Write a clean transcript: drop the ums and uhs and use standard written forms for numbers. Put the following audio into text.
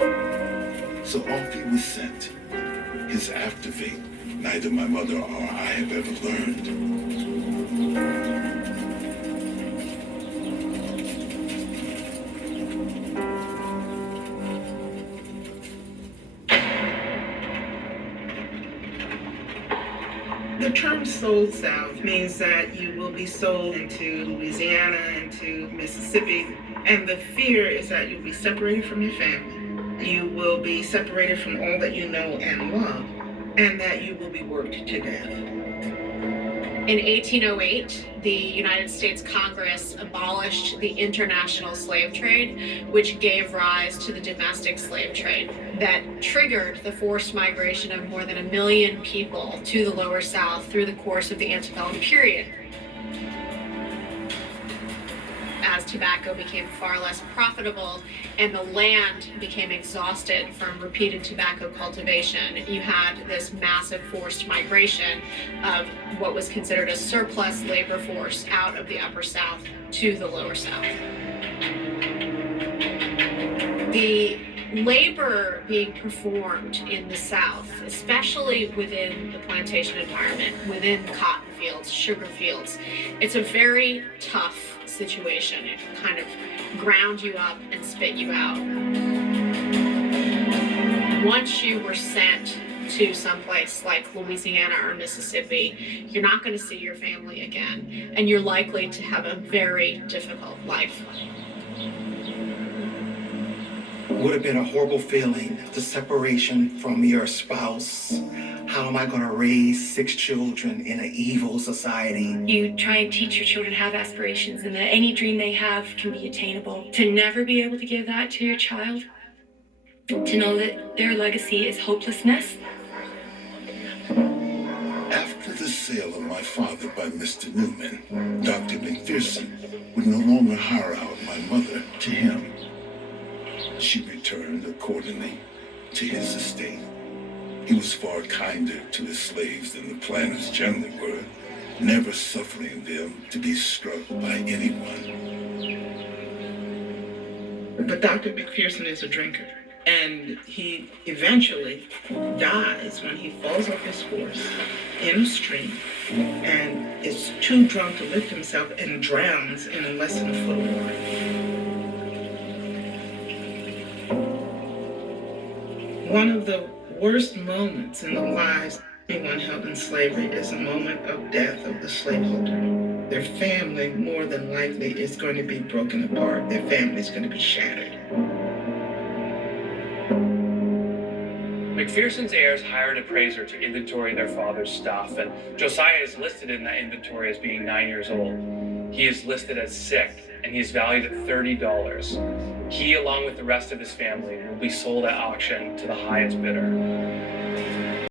So off he was sent. His after fate, neither my mother or I have ever learned. The term sold south means that you will be sold into Louisiana, into Mississippi, and the fear is that you'll be separated from your family. You will be separated from all that you know and love, and that you will be worked to death. In 1808, the United States Congress abolished the international slave trade, which gave rise to the domestic slave trade that triggered the forced migration of more than 1 million people to the Lower South through the course of the antebellum period. As tobacco became far less profitable and the land became exhausted from repeated tobacco cultivation, you had this massive forced migration of what was considered a surplus labor force out of the Upper South to the Lower South. The labor being performed in the South, especially within the plantation environment, within cotton fields, sugar fields, it's a very tough situation. It can kind of ground you up and spit you out. Once you were sent to someplace like Louisiana or Mississippi, you're not going to see your family again, and you're likely to have a very difficult life. It would have been a horrible feeling, the separation from your spouse. How am I going to raise 6 children in an evil society? You try and teach your children have aspirations and that any dream they have can be attainable. To never be able to give that to your child, to know that their legacy is hopelessness. After the sale of my father by Mr. Newman, Dr. McPherson would no longer hire out my mother to him. She returned accordingly to his estate. He was far kinder to his slaves than the planters generally were, never suffering them to be struck by anyone. But Dr. McPherson is a drinker, and he eventually dies when he falls off his horse in a stream and is too drunk to lift himself and drowns in less than a foot of water. One of the worst moments in the lives of anyone held in slavery is the moment of death of the slaveholder. Their family, more than likely, is going to be broken apart. Their family is going to be shattered. McPherson's heirs hired an appraiser to inventory their father's stuff, and Josiah is listed in that inventory as being 9 years old. He is listed as sick, and he is valued at $30. He, along with the rest of his family, will be sold at auction to the highest bidder.